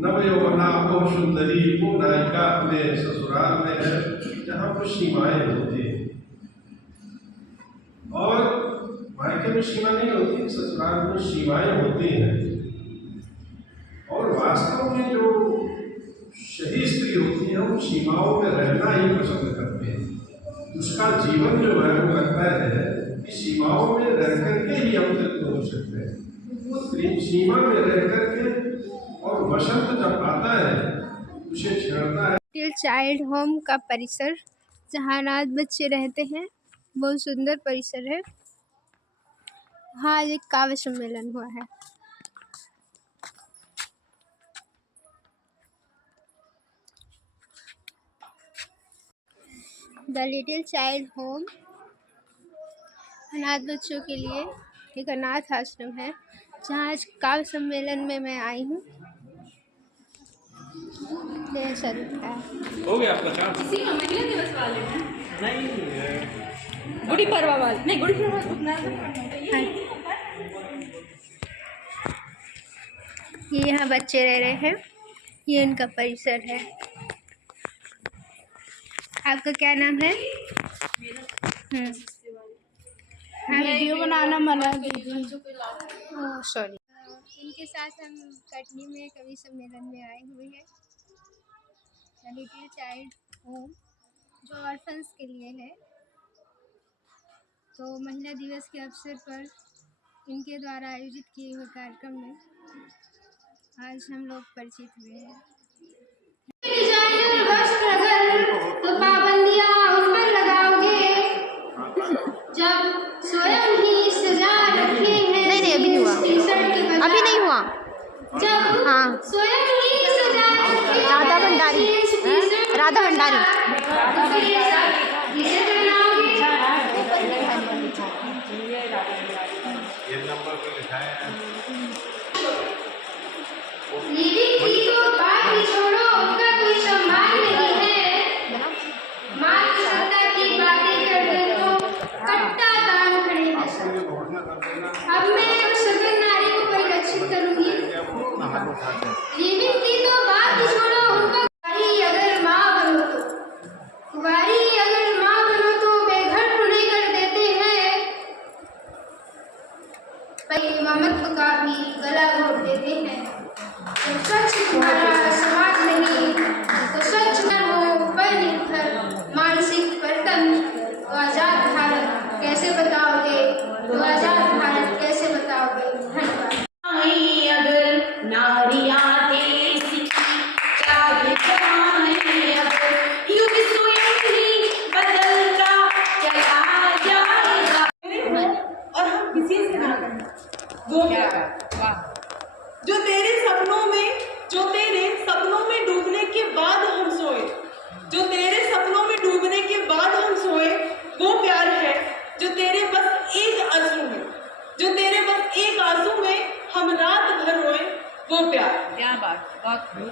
नवयौवना वो सुंदरी वो नायिका अपने ससुराल में है जहाँ कुछ सीमाएं होती हैं, और मायके में सीमा नहीं होती, ससुराल में सीमाएं होती हैं। और वास्तव में जो सही स्त्री होती है वो सीमाओं में रहना ही पसंद करती है। उसका जीवन जो है वो लगता है कि सीमाओं में रह करके ही हम तृप्त हो सकते हैं। वो सीमा में रह करके, और वसंत जब आता है उसे छेड़ता है। चाइल्ड होम का परिसर जहाँ अनाथ बच्चे रहते हैं, बहुत सुंदर परिसर है। हाँ, एक काव्य सम्मेलन हुआ है। द लिटिल चाइल्ड होम अनाथ बच्चों के लिए एक अनाथ आश्रम है, जहाँ आज काव्य सम्मेलन में मैं आई हूँ। ऐसा दिखता है। हो गया आपका काम? इसी का महिला दिवस वाले हैं? नहीं, गुड़ी पड़वा वाले नहीं, गुड़ी पड़वा उतना ये यहाँ बच्चे रह रहे हैं, ये इनका परिसर है। आपका क्या नाम है? वीडियो बनाना मना दीजिए। सॉरी। इनके साथ हम कटनी में कवि सम्मेलन में आए हुए हैं। द लिटिल चाइल्ड होम जो ऑर्फन्स के लिए है, तो महिला दिवस के अवसर पर इनके द्वारा आयोजित किए हुए कार्यक्रम में आज हम लोग परिचित हुए हैं। तो पाबंदियां उस पर लगाओगे जब स्वयं ही सजा रखे हैं। नहीं, अभी नहीं हुआ। अभी नहीं हुआ। जब हाँ, स्वयं ही सजा रखे हैं। राधा भंडारी। राधा भंडारी। ये नंबर पे लिखाया है। लीडिंग की तो बात ही छोड़ो, उनका कोई सम्मान नहीं है। मात्र सत्ता की बातें करते तो कट्टा दाम खड़े हैं। अब मैं उस सदन नारी को परिलक्षित करूंगी। लीडिंग की तो बात ही छोड़ो, उनका कुंवारी अगर माँ बनो तो, कुंवारी अगर माँ बनो तो बेघर टुने कर देते हैं। भाई ममत्व का भी गला घोट देते हैं। तो स्वच्छ तुम्हारा समाज नहीं, तो स्वच्छ न हो पर निर्भर मानसिक परतंत्र। तो आजाद भारत कैसे बताओगे? तो आजाद भारत कैसे बताओगे? धन्यवाद। अगर नारियां देश की चाहे अगर युग स्वयं ही बदलता चला जाएगा और हम किसी से ना करें। वो क्या जो तेरे सपनों में डूबने के बाद हम सोए, जो तेरे सपनों में डूबने के बाद हम सोए, वो प्यार है जो तेरे बस एक आंसू में, जो तेरे बस एक आंसू में हम रात भर रोए, वो प्यार। क्या बात।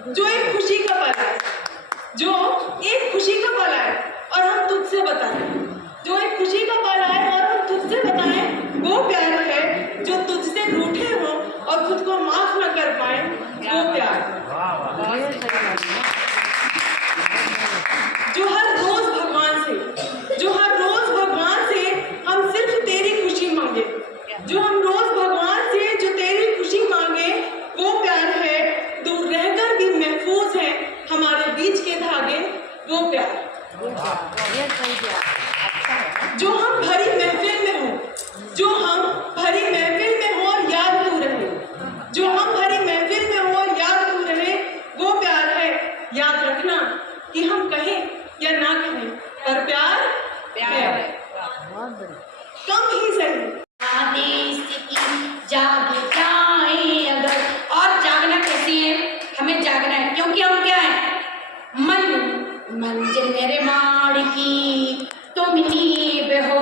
जो एक खुशी का पल है, जो एक खुशी का पल है और हम तुझसे बताएं, जो एक खुशी का पल है और हम तुझसे बताएं, वो प्यार है जो तुझसे रूठे हो और खुद को माफ न कर पाए, वो प्यार। जो हर रोज भगवान से हम सिर्फ तेरी खुशी मांगे, जो हम रोज भगवान से जो तेरी खुशी मांगे, वो प्यार है। दूर रहकर भी महफूज है हमारे बीच के धागे, वो प्यार। जो हम भरी महफिल में हो, जो हम भरी महफिल में हो और याद तू रहे, जो हम भरी महफिल में हो और याद तू रहे, वो प्यार है। याद रखना कि हम कहें या ना कहें, पर प्यार है। कम ही सही देश की जाग जाए अगर। और जागना कैसी है? हमें जागना है क्योंकि हम क्या है? मंजिल मेरे माड़ की तुम नींव हो।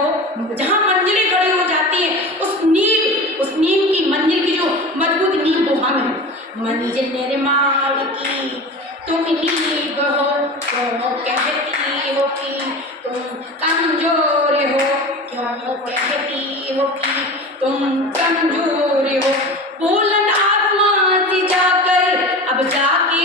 जहाँ मंजिलें खड़ी हो जाती है, उस नींव की मंजिल की जो मजबूत नींव वो हम है। मंजिल मेरे माड़ की तुम नींव हो, क्यों कहती हो कि तुम कमजोर हो, क्यों कहती हो कि तुम कमजोर हो। बोलन आत्मा से जाकर अब जाके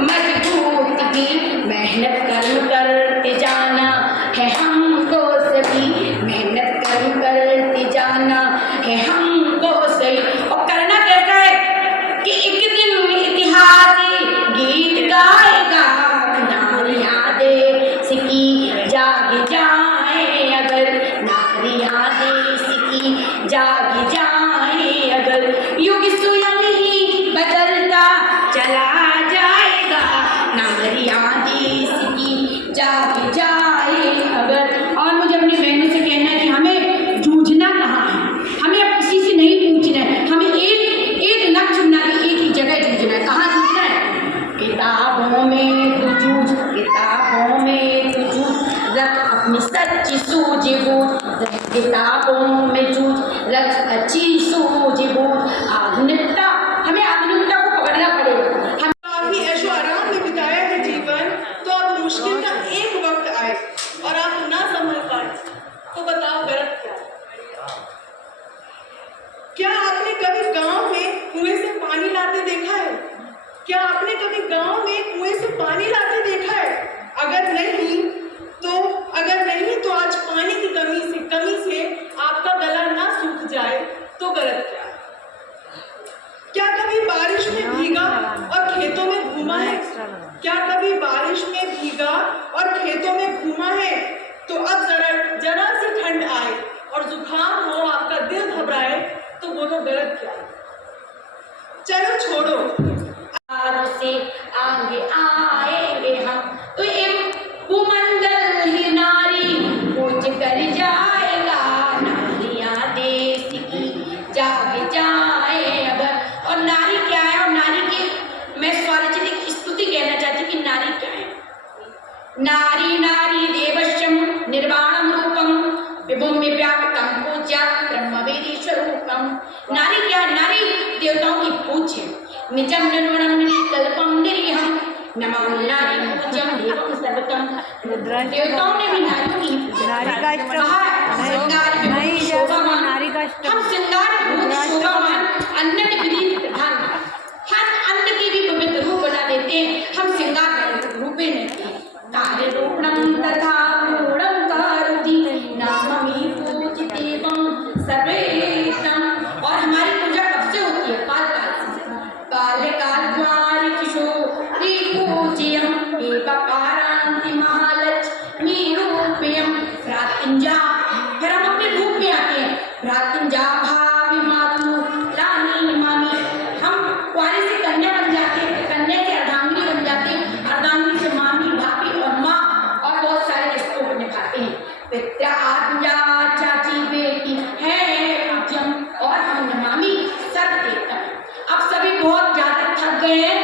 मजबूत भी मेहनत कर्म करते जाना है हमको सभी, मेहनत कर्म करते जाना है हमको सही। और करना कैसा है कि एक दिन इतिहासी गीत गाएगा, नारियां देश की जाग जाए अगर, नारियां देश की जाग जाए अगर, युग स्वयं ही बदलता चला जाएगा, नारियां देश की जाग जाए अगर। और मुझे अपनी बहनों से कहना है कि हमें जूझना कहाँ है, हमें अब किसी से नहीं पूछना है, हमें एक लक्ष्य चुनना है, एक ही जगह जूझना है। कहाँ जूझना है? किताबों में तू जूझ, किताबों में तू जूझ, रख अपनी सच्ची सूझबूझ, किताबों में जूझ, रख अच्छी सूझबूझ। आधुनिकता, हमें आधुनिकता को पकड़ना पड़ेगा। काफी ऐशो आराम में बिताया है जीवन, तो अब मुश्किल का एक वक्त आए और आप ना संभल पाए तो बताओ गलत क्या? क्या आपने कभी गांव में कुएं से पानी लाते देखा है? क्या आपने कभी गांव में कुएं से पानी लाते देखा है? अगर नहीं तो आज पानी की कमी से आपका गला ना सूख जाए तो गलत क्या? क्या कभी बारिश में भीगा और खेतों में घूमा है? क्या कभी बारिश में भीगा और खेतों में घूमा है? तो अब जरा सी ठंड आए और जुकाम हो, आपका दिल घबराए तो बोलो गलत क्या? चलो छोड़ो, से आगे आएंगे हम, तो एक भूमंडल ही नारी पूज कर जाएगा, नारियां देश की जाग जाए अगर। और नारी क्या है? और नारी की मैं स्वरचित एक स्तुति कहना चाहती हूँ कि नारी क्या है। नारी नारी देवश्यम निर्वाणम रूपम विभुम व्यापकम पूज्या ब्रह्मवेदी स्वरूपम। नारी क्या है? नारी देवताओं की पूज्य, निजम निर्वणम निकल्पम निरीहम नमामि नारी पूज्यम देवम सर्वतम। देवताओं ने भी नारियों की हम श्रृंगार भूत शोभामान अन्न विधि प्रधान, हम अन्न की भी पवित्र रूप बना देते हैं, हम श्रृंगार रूपे नहीं कार्य रूपणम तथा पूर्णम कारुति नामि पूजितेवं सर्वेशम। और हमारी पूजा कब से होती है? बाल्यकाल द्वार किशोरी पूज्यम एवकारांति महालक्ष्मी रूपयम भ्रातृंजा। फिर हम अपने रूप में आते हैं, भ्रातृंजा भावी मातु रानी मामी। हम कुंवारी से कन्या बन जाते हैं, कन्या से अर्धांगिनी बन जाते हैं, अर्धांगिनी से मामी भाभी और माँ, और बहुत सारे रिश्तों को निभाते हैं। पित्रा आत्मजा चाची बेटी है पूज्यम, और हम नमामि सर्वदेवता। अब सभी बहुत ज्यादा थक गए हैं